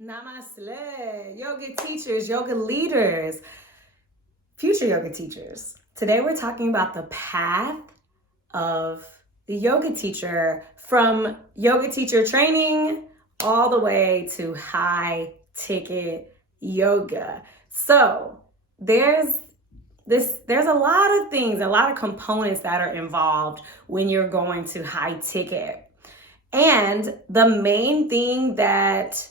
Namaste, yoga teachers, yoga leaders, future yoga teachers. Today we're talking about the path of the yoga teacher from yoga teacher training all the way to high ticket yoga. So there's a lot of things, a lot of components that are involved when you're going to high ticket. And the main thing that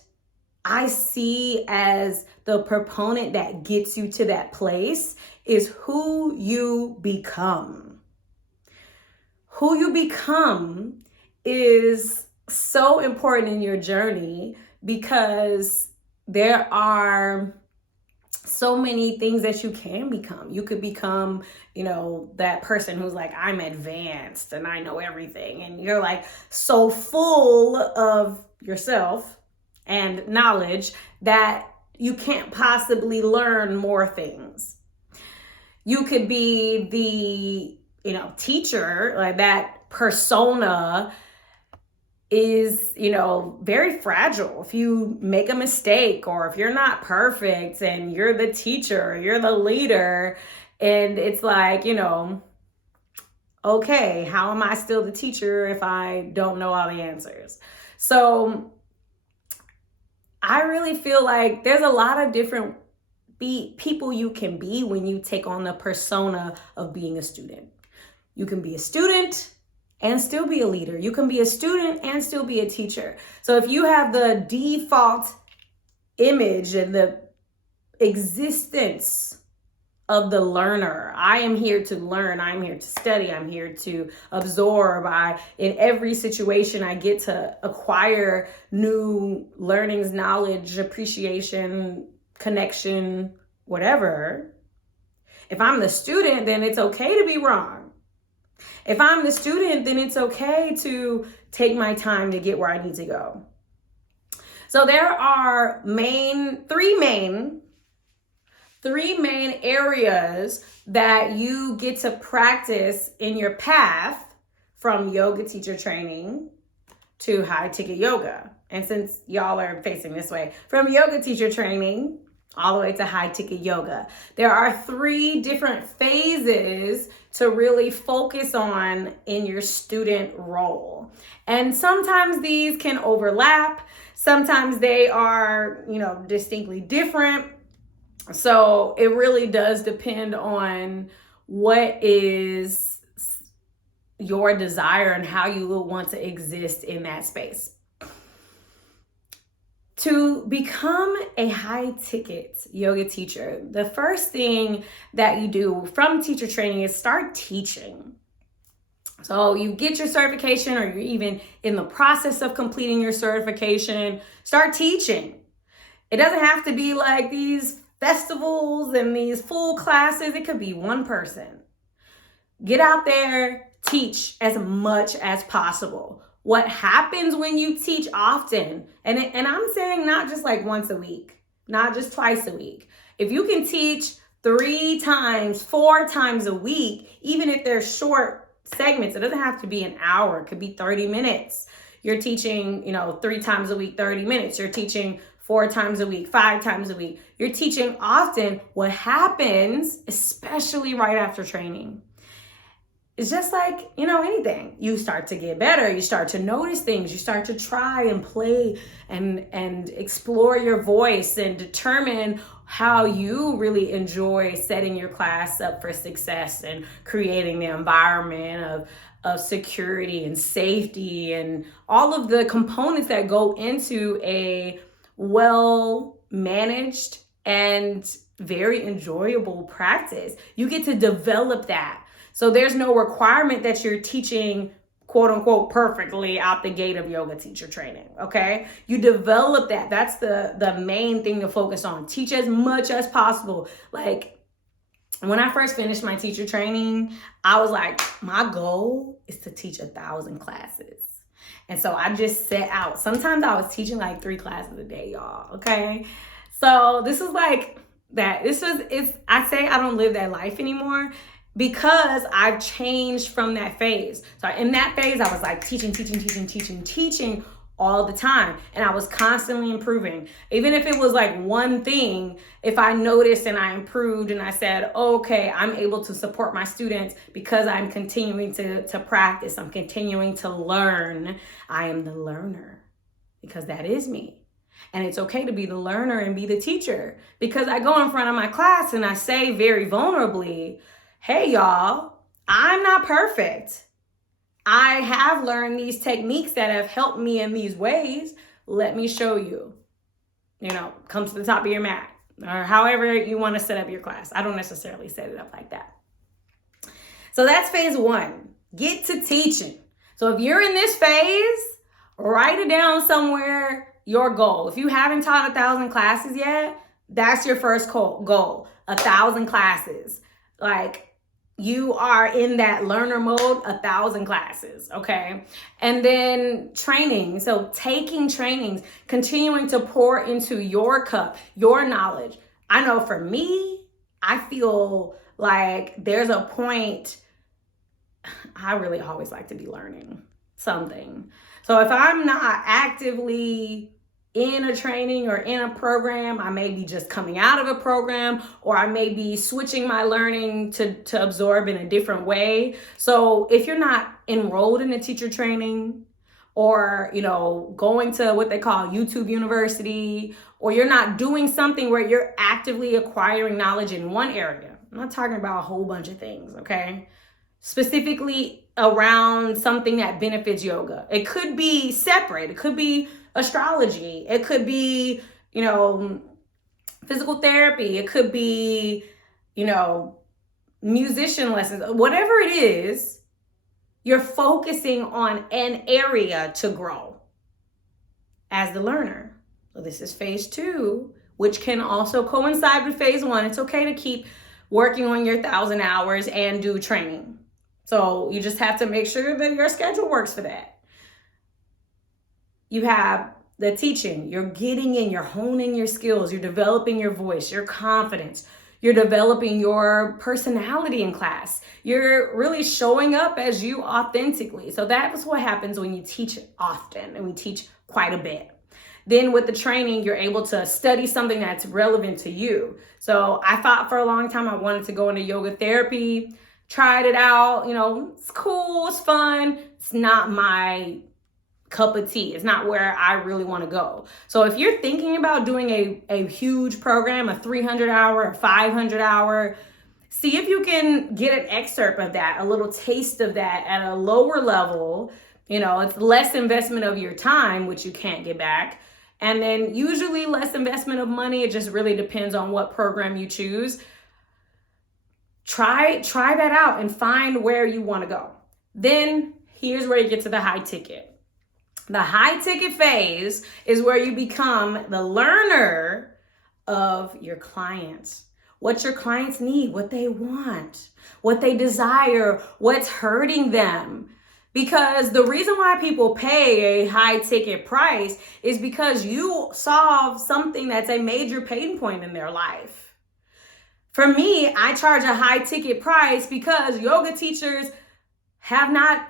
I see as the proponent that gets you to that place is who you become. Who you become is so important in your journey because there are so many things that you can become. You could become, that person who's like, I'm advanced and I know everything. And you're like so full of yourself and knowledge that you can't possibly learn more things. You could be the, teacher, like that persona is, very fragile. If you make a mistake or if you're not perfect and you're the teacher, you're the leader, and it's like, okay, how am I still the teacher if I don't know all the answers? So I really feel like there's a lot of different people you can be when you take on the persona of being a student. You can be a student and still be a leader. You can be a student and still be a teacher. So if you have the default image and the existence of the learner, I am here to learn, I'm here to study, I'm here to absorb. In every situation, I get to acquire new learnings, knowledge, appreciation, connection, whatever. If I'm the student, then it's okay to be wrong. If I'm the student, then it's okay to take my time to get where I need to go. So there are three main areas that you get to practice in your path from yoga teacher training to high ticket yoga. And since y'all are facing this way, from yoga teacher training all the way to high ticket yoga, there are 3 different phases to really focus on in your student role. And sometimes these can overlap. Sometimes they are, distinctly different. So it really does depend on what is your desire and how you will want to exist in that space. To become a high ticket yoga teacher, the first thing that you do from teacher training is start teaching. So you get your certification or you're even in the process of completing your certification, start teaching. It doesn't have to be like these festivals and these full classes. It could be one person. Get out there, teach as much as possible. What happens when you teach often, and I'm saying not just like once a week, not just twice a week. If you can teach 3 times, 4 times a week, even if they're short segments, it doesn't have to be an hour, it could be 30 minutes. You're teaching, 3 times a week, 30 minutes. You're teaching 4 times a week, 5 times a week. You're teaching often. What happens, especially right after training, it's just like, anything. You start to get better. You start to notice things. You start to try and play and explore your voice and determine how you really enjoy setting your class up for success and creating the environment of security and safety and all of the components that go into a well-managed and very enjoyable practice. You get to develop that. So there's no requirement that you're teaching, quote unquote, perfectly out the gate of yoga teacher training, okay? You develop that. That's the main thing to focus on. Teach as much as possible. Like when I first finished my teacher training, I was like, my goal is to teach 1,000 classes. And so I just set out. Sometimes I was teaching like 3 classes a day, y'all, okay? So this is like that. I say I don't live that life anymore because I've changed from that phase. So in that phase, I was like teaching all the time. And I was constantly improving. Even if it was like one thing, if I noticed and I improved and I said, okay, I'm able to support my students because I'm continuing to practice. I'm continuing to learn. I am the learner because that is me. And it's okay to be the learner and be the teacher, because I go in front of my class and I say very vulnerably, hey, y'all, I'm not perfect. I have learned these techniques that have helped me in these ways. Let me show you. Come to the top of your mat, or however you want to set up your class. I don't necessarily set it up like that. So that's phase 1. Get to teaching. So if you're in this phase, write it down somewhere, your goal. If you haven't taught 1,000 classes yet, that's your first goal, 1,000 classes. Like, you are in that learner mode, 1,000 classes, okay? And then training. So taking trainings, continuing to pour into your cup, your knowledge. I know for me, I feel like there's a point, I really always like to be learning something. So if I'm not actively in a training or in a program, I may be just coming out of a program, or I may be switching my learning to absorb in a different way. So if you're not enrolled in a teacher training, or going to what they call YouTube University, or you're not doing something where you're actively acquiring knowledge in one area, I'm not talking about a whole bunch of things, okay? Specifically around something that benefits yoga. It could be separate. It could be astrology. It could be, physical therapy. It could be, musician lessons. Whatever it is, you're focusing on an area to grow as the learner. So this is phase 2, which can also coincide with phase 1. It's okay to keep working on your 1,000 hours and do training. So you just have to make sure that your schedule works for that. You have the teaching. You're getting in, you're honing your skills, you're developing your voice, your confidence, you're developing your personality in class. You're really showing up as you authentically. So that's what happens when you teach often, and we teach quite a bit. Then with the training, you're able to study something that's relevant to you. So I thought for a long time I wanted to go into yoga therapy, tried it out, it's cool, it's fun. It's not my cup of tea. It's not where I really want to go. So if you're thinking about doing a huge program, a 300-hour, a 500-hour, see if you can get an excerpt of that, a little taste of that at a lower level. It's less investment of your time, which you can't get back. And then usually less investment of money. It just really depends on what program you choose. Try that out and find where you want to go. Then here's where you get to the high ticket. The high ticket phase is where you become the learner of your clients. What your clients need, what they want, what they desire, what's hurting them. Because the reason why people pay a high ticket price is because you solve something that's a major pain point in their life. For me, I charge a high ticket price because yoga teachers have not,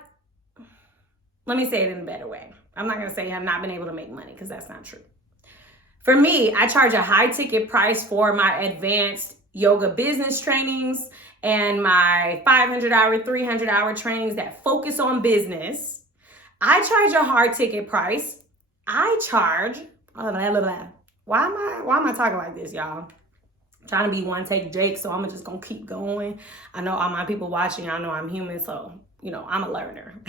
let me say it in a better way. I'm not going to say have not been able to make money, because that's not true. For me, I charge a high ticket price for my advanced yoga business trainings and my 500-hour, 300-hour trainings that focus on business. I charge a hard ticket price. I charge, Why am I talking like this, y'all? I'm trying to be one take Jake, so I'm just going to keep going. I know all my people watching, I know I'm human, so, I'm a learner.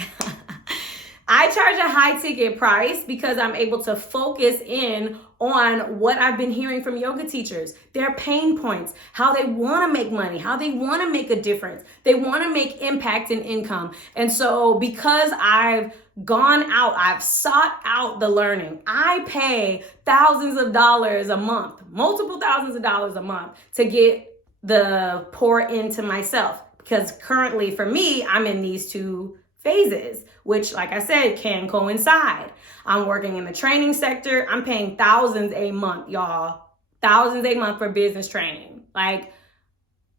I charge a high ticket price because I'm able to focus in on what I've been hearing from yoga teachers, their pain points, how they want to make money, how they want to make a difference. They want to make impact and income. And so because I've gone out, I've sought out the learning, I pay thousands of dollars a month, multiple thousands of dollars a month to get the pour into myself. Because currently for me, I'm in these 2 phases, which, like I said, can coincide. I'm working in the training sector. I'm paying thousands a month, y'all. Thousands a month for business training. Like,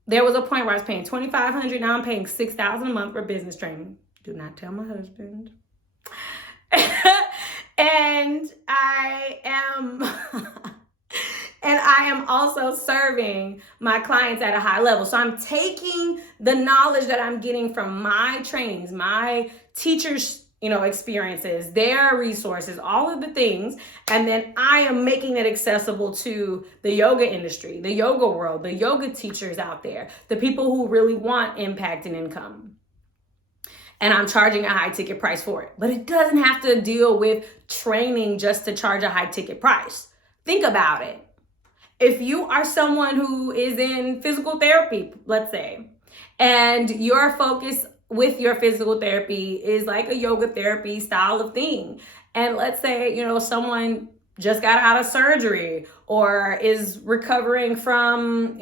there was a point where I was paying $2,500. Now I'm paying $6,000 a month for business training. Do not tell my husband. And I am also serving my clients at a high level. So I'm taking the knowledge that I'm getting from my trainings, my teachers, experiences, their resources, all of the things, and then I am making it accessible to the yoga industry, the yoga world, the yoga teachers out there, the people who really want impact and income. And I'm charging a high ticket price for it. But it doesn't have to deal with training just to charge a high ticket price. Think about it. If you are someone who is in physical therapy, let's say, and your focus with your physical therapy is like a yoga therapy style of thing, and let's say, someone just got out of surgery or is recovering from,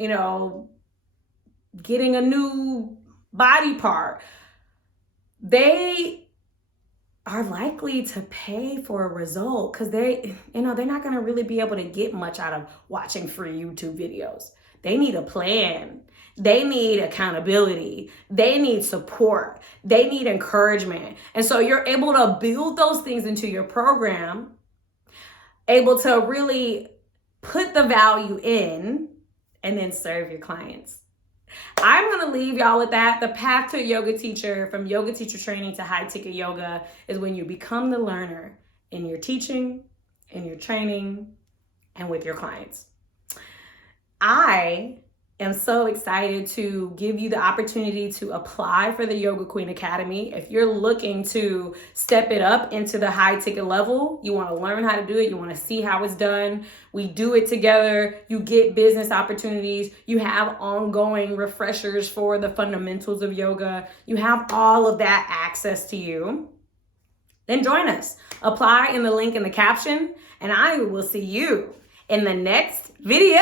getting a new body part, they are likely to pay for a result because they're not going to really be able to get much out of watching free YouTube videos. They need a plan. They need accountability. They need support. They need encouragement. And so you're able to build those things into your program, able to really put the value in, and then serve your clients. I'm going to leave y'all with that. The path to a yoga teacher, from yoga teacher training to high ticket yoga, is when you become the learner in your teaching, in your training, and with your clients. I am so excited to give you the opportunity to apply for the Yoga Queen Academy. If you're looking to step it up into the high ticket level, you want to learn how to do it, you want to see how it's done, we do it together, you get business opportunities, you have ongoing refreshers for the fundamentals of yoga, you have all of that access to you, then join us. Apply in the link in the caption, and I will see you in the next video.